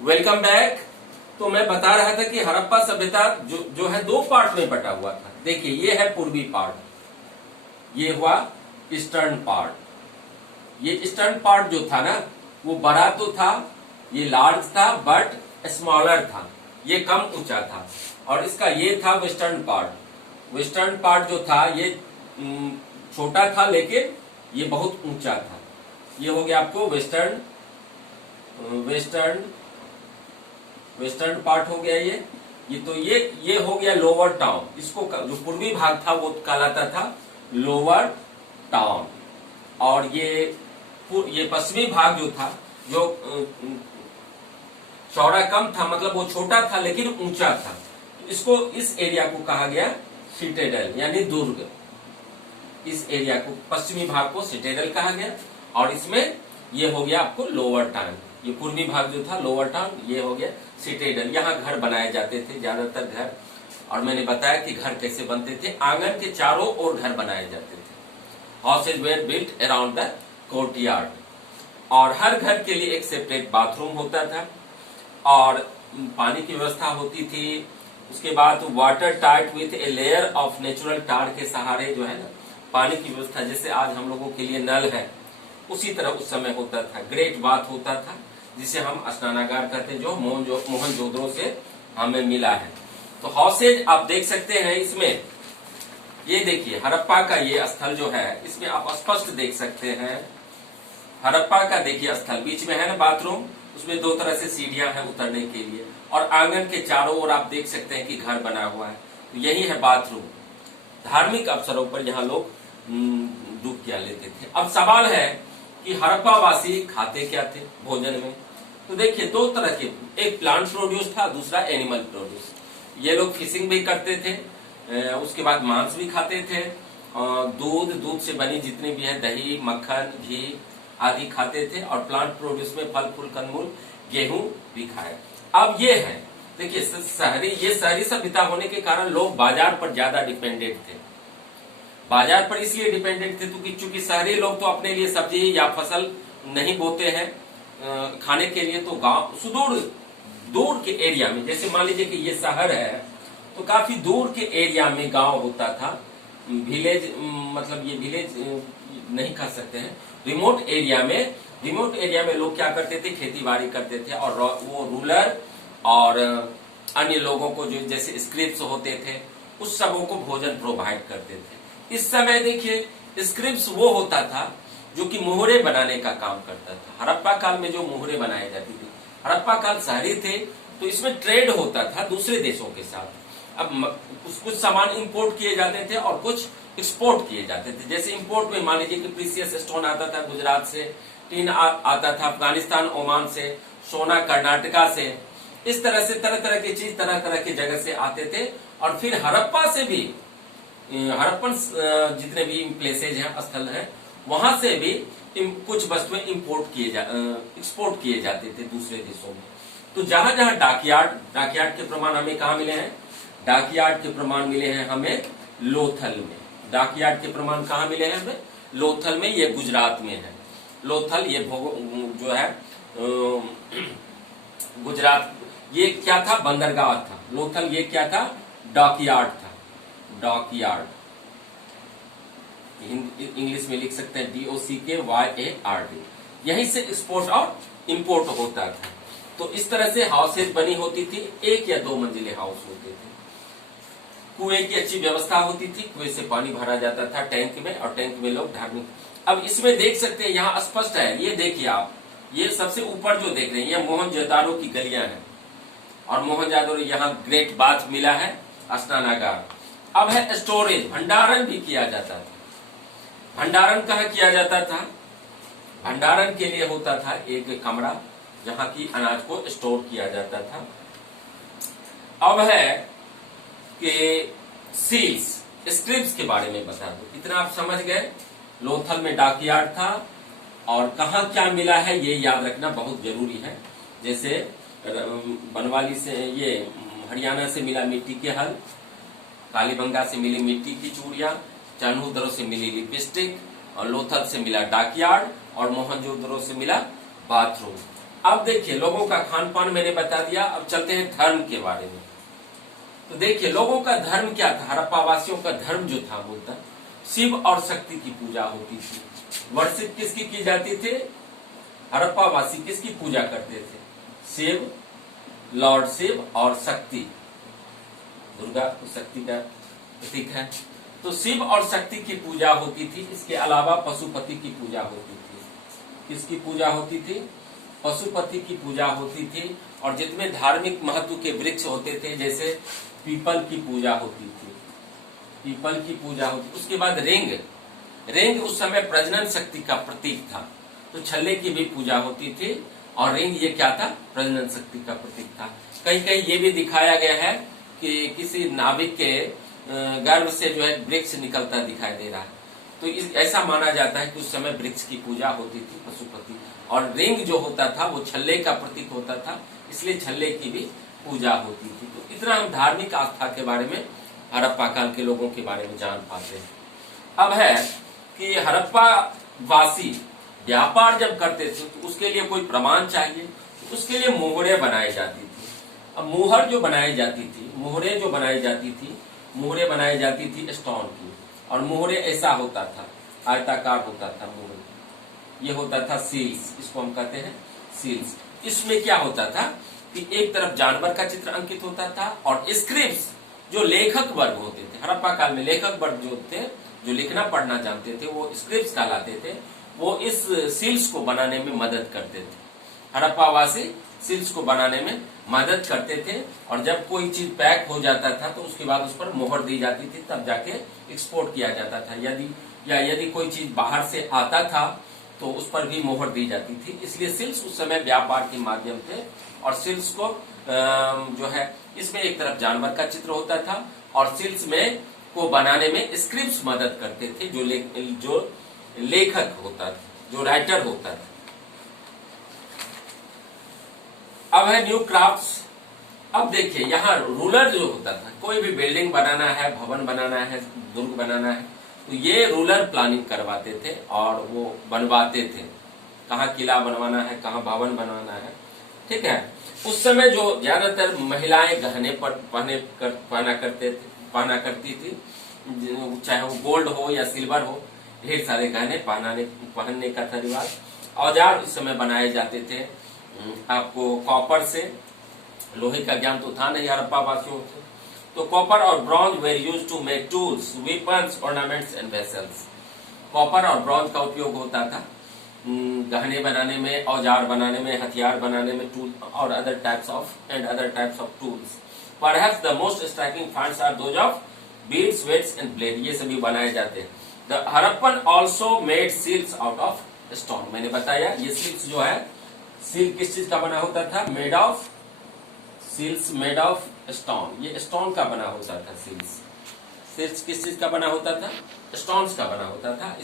Welcome back. तो मैं बता रहा था कि हड़प्पा सभ्यता जो है दो पार्ट में बटा हुआ था। देखिए, ये है पूर्वी पार्ट, ये हुआ ईस्टर्न पार्ट। ये ईस्टर्न पार्ट जो था ना, वो बड़ा तो था, ये लार्ज था बट स्मॉलर था, ये कम ऊंचा था। और इसका ये था वेस्टर्न पार्ट। वेस्टर्न पार्ट जो था ये छोटा था लेकिन ये बहुत ऊंचा था। ये हो गया आपको वेस्टर्न वेस्टर्न पार्ट हो गया। ये हो गया लोअर टाउन। इसको जो पूर्वी भाग था वो कहलाता था लोअर टाउन। और ये पश्चिमी भाग जो था, जो चौड़ा कम था, मतलब वो छोटा था लेकिन ऊंचा था, इसको इस एरिया को कहा गया सिटेडल यानी दुर्ग। इस एरिया को, पश्चिमी भाग को सिटेडल कहा गया। और इसमें ये हो गया आपको लोअर टाउन। ये पूर्वी भाग जो था लोअर टाउन, ये हो गया सिटेडल। यहाँ घर बनाए जाते थे, ज्यादातर घर। और मैंने बताया कि घर कैसे बनते थे, आंगन के चारों ओर घर बनाए जाते थे। Houses were built around the courtyard. और हर घर के लिए एक सेपरेट बाथरूम होता था और पानी की व्यवस्था होती थी। उसके बाद water tight with a layer of natural tar के सहारे जो है ना, पानी की व्यवस्था जैसे आज हम लोगों के लिए नल है, उसी तरह उस समय होता था। ग्रेट बाथ होता था जिसे हम स्नानागार कहते हैं, जो मोहनजोदड़ो से हमें मिला है। तो हाउसेज आप देख सकते हैं इसमें। ये देखिए हड़प्पा का ये स्थल जो है, इसमें आप स्पष्ट देख सकते हैं। हड़प्पा का देखिए स्थल, बीच में है ना बाथरूम, उसमें दो तरह से सीढ़ियां हैं उतरने के लिए। और आंगन के चारों ओर आप देख सकते हैं कि घर बना हुआ है। तो यही है बाथरूम। धार्मिक अवसरों पर यहाँ लोग डुबकियां लेते थे। अब सवाल है कि हड़प्पा वासी खाते क्या थे भोजन में। तो देखिए दो तरह के, एक प्लांट प्रोड्यूस था, दूसरा एनिमल प्रोड्यूस। ये लोग फिशिंग भी करते थे, उसके बाद मांस भी खाते थे, दूध से बनी जितनी भी है दही, मक्खन, घी आदि खाते थे। और प्लांट प्रोड्यूस में फल फूल कंदमूल, गेहूं भी खाए। अब ये है, देखिए शहरी सभ्यता होने के कारण लोग बाजार पर ज्यादा डिपेंडेंट थे। बाजार पर इसलिए डिपेंडेंट थे क्योंकि चूंकि शहरी लोग तो अपने लिए सब्जी या फसल नहीं बोते हैं खाने के लिए। तो गांव सुदूर दूर के एरिया में, जैसे मान लीजिए कि ये शहर है तो काफी दूर के एरिया में गांव होता था। विलेज मतलब ये विलेज नहीं कह सकते हैं, रिमोट एरिया में लोग क्या करते थे, खेती बाड़ी करते थे। और वो रूलर और अन्य लोगों को जो जैसे स्क्रिप्स होते थे, उस सबों को भोजन प्रोवाइड करते थे। इस समय देखिए स्क्रिप्स वो होता था जो कि मोहरे बनाने का काम करता था। हड़प्पा काल में जो मोहरे बनाए जाती थी, हड़प्पा काल शहरी थे तो इसमें ट्रेड होता था दूसरे देशों के साथ। अब कुछ सामान इंपोर्ट किए जाते थे और कुछ एक्सपोर्ट किए जाते थे। जैसे इंपोर्ट में मान लीजिए कि प्रीसियस स्टोन आता था गुजरात से, टीन आता था अफगानिस्तान ओमान से, सोना कर्नाटका से। इस तरह से तरह तरह की चीज तरह तरह की जगह से आते थे। और फिर हड़प्पा से भी, हड़प्पन जितने भी प्लेसेज हैं, स्थल हैं, वहां से भी कुछ वस्तुएं एक्सपोर्ट किए जाते थे दूसरे देशों में। तो जहां जहां डाकयार्ड के प्रमाण हमें कहा मिले हैं, डाकयार्ड के प्रमाण मिले हैं हमें लोथल में। डाकयार्ड के प्रमाण कहाँ मिले हैं हमें? लोथल में। ये गुजरात में है लोथल। ये जो है गुजरात। ये क्या था? बंदरगाह था। लोथल ये क्या था? डॉकयार्ड था। डॉकयार्ड इंग्लिश में लिख सकते हैं DOCKYARD। यहीं से एक्सपोर्ट और इंपोर्ट होता था। तो इस तरह से हाउसेज बनी होती थी, एक या दो मंजिले हाउस होते थे। कुएं की अच्छी व्यवस्था होती थी, कुएं से पानी भरा जाता था टैंक में, और टैंक में लोग धार्मिक। अब इसमें देख सकते हैं, यहाँ स्पष्ट है। ये देखिए आप, ये सबसे ऊपर जो देख रहे हैं, ये मोहनजोदाड़ो की गलियां हैं। और मोहनजोदाड़ो यहाँ ग्रेट बाथ मिला है, स्नानागार। अब है स्टोरेज, भंडारण भी किया जाता था। भंडारण कहाँ किया जाता था? भंडारण के लिए होता था एक कमरा जहां की अनाज को स्टोर किया जाता था। अब है कि सील्स, स्क्रिप्स के बारे में बता दो। इतना आप समझ गए। लोथल में डाकयार्ड था और कहाँ क्या मिला है ये याद रखना बहुत जरूरी है। जैसे बनवाली से, ये हरियाणा से मिला मिट्टी के हल, कालीबंगा से मिली मिट्टी की चूड़ियां, चान्होदरो से मिली लिपस्टिक, और लोथल से मिला डाकयार्ड, और मोहनजोदड़ो से मिला बाथरूम। अब देखिए लोगों का खान पान मैंने बता दिया, अब चलते हैं धर्म के बारे में। तो देखिए लोगों का धर्म क्या था, हड़प्पा वासियों का धर्म जो था बोलता शिव और शक्ति की पूजा होती थी। वर्षित किसकी की जाती थी, हड़प्पा वासी किसकी पूजा करते थे, शिव, लॉर्ड शिव और शक्ति, दुर्गा शक्ति का प्रतीक है। तो शिव और शक्ति की पूजा होती थी। इसके अलावा पशुपति की पूजा होती थी। किसकी पूजा होती थी, पशुपति की पूजा होती थी। और जितने धार्मिक महत्व के वृक्ष होते थे, जैसे पीपल की पूजा होती थी, पीपल की पूजा होती। उसके बाद रेंग, रेंग उस समय प्रजनन शक्ति का प्रतीक था, तो छल्ले की भी पूजा होती थी। और रेंग ये क्या था, प्रजनन शक्ति का प्रतीक था। कहीं कहीं ये भी दिखाया गया है कि किसी नाविक के गर्भ से जो है वृक्ष निकलता दिखाई दे रहा है। तो ऐसा माना जाता है कि उस समय वृक्ष की पूजा होती थी, पशुपति। और रिंग जो होता था वो छल्ले का प्रतीक होता था, इसलिए छल्ले की भी पूजा होती थी। तो इतना हम धार्मिक आस्था के बारे में, हड़प्पा काल के लोगों के बारे में जान पाते हैं। अब है कि हड़प्पा वासी व्यापार जब करते थे तो उसके लिए कोई प्रमाण चाहिए, तो उसके लिए मोहरे बनाई जाती थी। अब मोहर जो बनाई जाती थी, मोहरे जो बनाई जाती थी, मोहरे बनाई जाती थी स्टोन की। और मोहरे ऐसा होता था, आयताकार होता था मोहरे। ये होता था सील्स, इसको हम कहते हैं सील्स। इसमें क्या होता था कि एक तरफ जानवर का चित्र अंकित होता था और स्क्रिप्ट्स जो लेखक वर्ग होते थे, हड़प्पा काल में लेखक वर्ग जो थे, जो लिखना पढ़ना जानते थे, वो स्क्रिप्ट्स कहलाते थे। वो इस सील्स को बनाने में मदद करते थे। हड़प्पा वासी सील्स को बनाने में मदद करते थे। और जब कोई चीज पैक हो जाता था तो उसके बाद उस पर मोहर दी जाती थी, तब जाके एक्सपोर्ट किया जाता था। यदि कोई चीज बाहर से आता था तो उस पर भी मोहर दी जाती थी। इसलिए सील्स उस समय व्यापार के माध्यम थे। और सील्स को जो है, इसमें एक तरफ जानवर का चित्र होता था और सील्स में को बनाने में स्क्रिप्ट्स मदद करते थे, जो लेखक होता था, जो राइटर होता था। अब है न्यू क्राफ्ट्स। अब देखिए यहाँ रूलर जो होता था, कोई भी बिल्डिंग बनाना है, भवन बनाना है, दुर्ग बनाना है, तो ये रूलर प्लानिंग करवाते थे और वो बनवाते थे, कहाँ किला बनवाना है, कहाँ भवन बनवाना है। ठीक है। उस समय जो ज्यादातर महिलाएं गहने पर पहना करती थी, चाहे वो गोल्ड हो या सिल्वर हो, ढेर सारे गहने पहनने का था रिवाज। औजार उस समय बनाए जाते थे। आपको कॉपर से, लोहे का ज्ञान तो था नहीं हड़प्पा वासियों को, तो कॉपर और bronze were used to make tools, weapons, ornaments and vessels. Copper और ब्रॉन्ज का उपयोग होता था गहने बनाने में, औजार बनाने में, हथियार बनाने में, टूल और other types of tools. Perhaps the most striking finds are those of beads, weights and blade. ये सभी बनाए जाते हैं। The Harappan also made seals out of stone. मैंने बताया ये सील्स जो है, सील किस चीज का बना होता था, सील्स मेड ऑफ स्टोन। ये स्टोन का बना होता था सील्स किस चीज का बना होता था, स्टोन्स का बना होता था।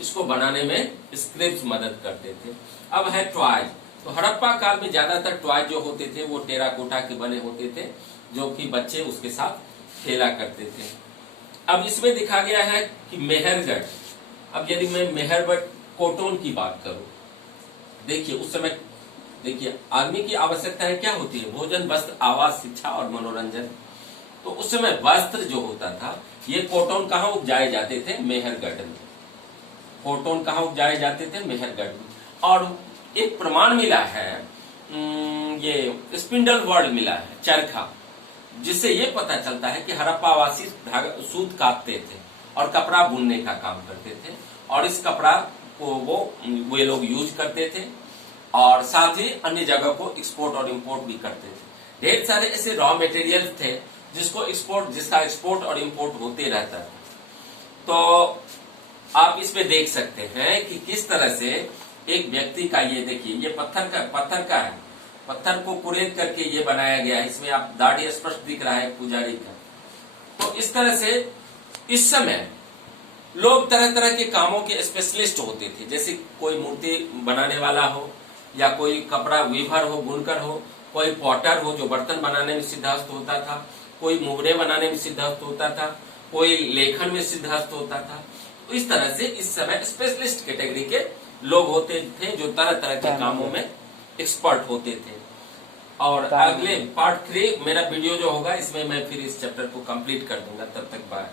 इसको बनाने में स्क्रिप्ट्स मदद करते थे। अब है टॉयज। तो हड़प्पा काल में ज्यादातर टॉयज जो होते थे वो टेराकोटा के बने होते थे, जो कि बच्चे उसके साथ खेला करते थे। अब इसमें दिखा गया है कि मेहरगढ़। अब यदि मैं मेहरगढ़ कोटोन की बात करूं, देखिए उस समय, देखिए आदमी की आवश्यकताएं क्या होती है, भोजन, वस्त्र, आवास, शिक्षा और मनोरंजन। तो उस समय वस्त्र जो होता था, ये कोटोन कहाँ उपजाए जाते थे, मेहरगढ़ में। कोटोन कहाँ उपजाए जाते थे, मेहरगढ़ में। और एक प्रमाण मिला है, ये स्पिंडल वर्ड मिला है, चरखा, जिससे ये पता चलता है कि हड़प्पावासी सूत काटते थे और कपड़ा बुनने का काम करते थे। और इस कपड़ा को वो लोग यूज करते थे और साथ ही अन्य जगह को एक्सपोर्ट और इंपोर्ट भी करते थे। ढेर सारे ऐसे रॉ मटेरियल थे जिसका एक्सपोर्ट और इंपोर्ट होते रहता था। तो आप इसमें देख सकते हैं कि किस तरह से एक व्यक्ति का, ये देखिए ये पत्थर का है, पत्थर को कुरेद करके ये बनाया गया है। इसमें आप दाढ़ी स्पष्ट दिख रहा है पुजारी का। तो इस तरह से इस समय लोग तरह तरह के कामों के स्पेशलिस्ट होते थे। जैसे कोई मूर्ति बनाने वाला हो, या कोई कपड़ा वीवर हो, बुनकर हो, कोई पॉटर हो जो बर्तन बनाने में सिद्धहस्त होता था, कोई मुहरे बनाने में सिद्धहस्त होता था, कोई लेखन में सिद्धहस्त होता था। तो इस तरह से इस समय स्पेशलिस्ट कैटेगरी के लोग होते थे जो तरह तरह के कामों में एक्सपर्ट होते थे। और अगले पार्ट 3 मेरा वीडियो जो होगा इसमें मैं फिर इस चैप्टर को कंप्लीट कर दूंगा। तब तक बाय।